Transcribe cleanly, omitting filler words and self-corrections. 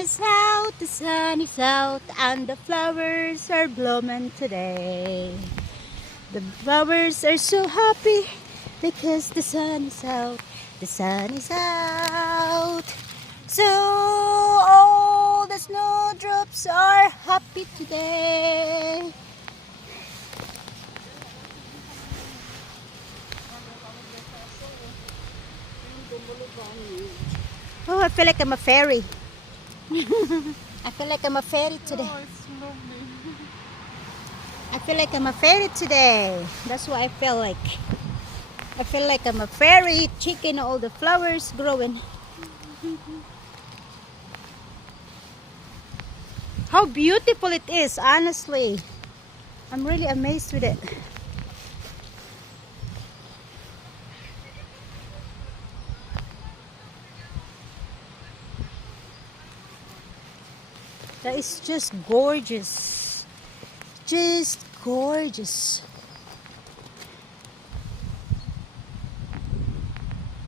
the sun is out, and the flowers are blooming today. The flowers are so happy because the sun is out, the sun is out. So all the snowdrops are happy today. Oh, I feel like I'm a fairy. I feel like I'm a fairy today. Oh, it's lovely. I feel like I'm a fairy today. That's what I feel like. I feel like I'm a fairy, checking all the flowers growing. How beautiful it is, honestly. I'm really amazed with it. That is just gorgeous. Just gorgeous.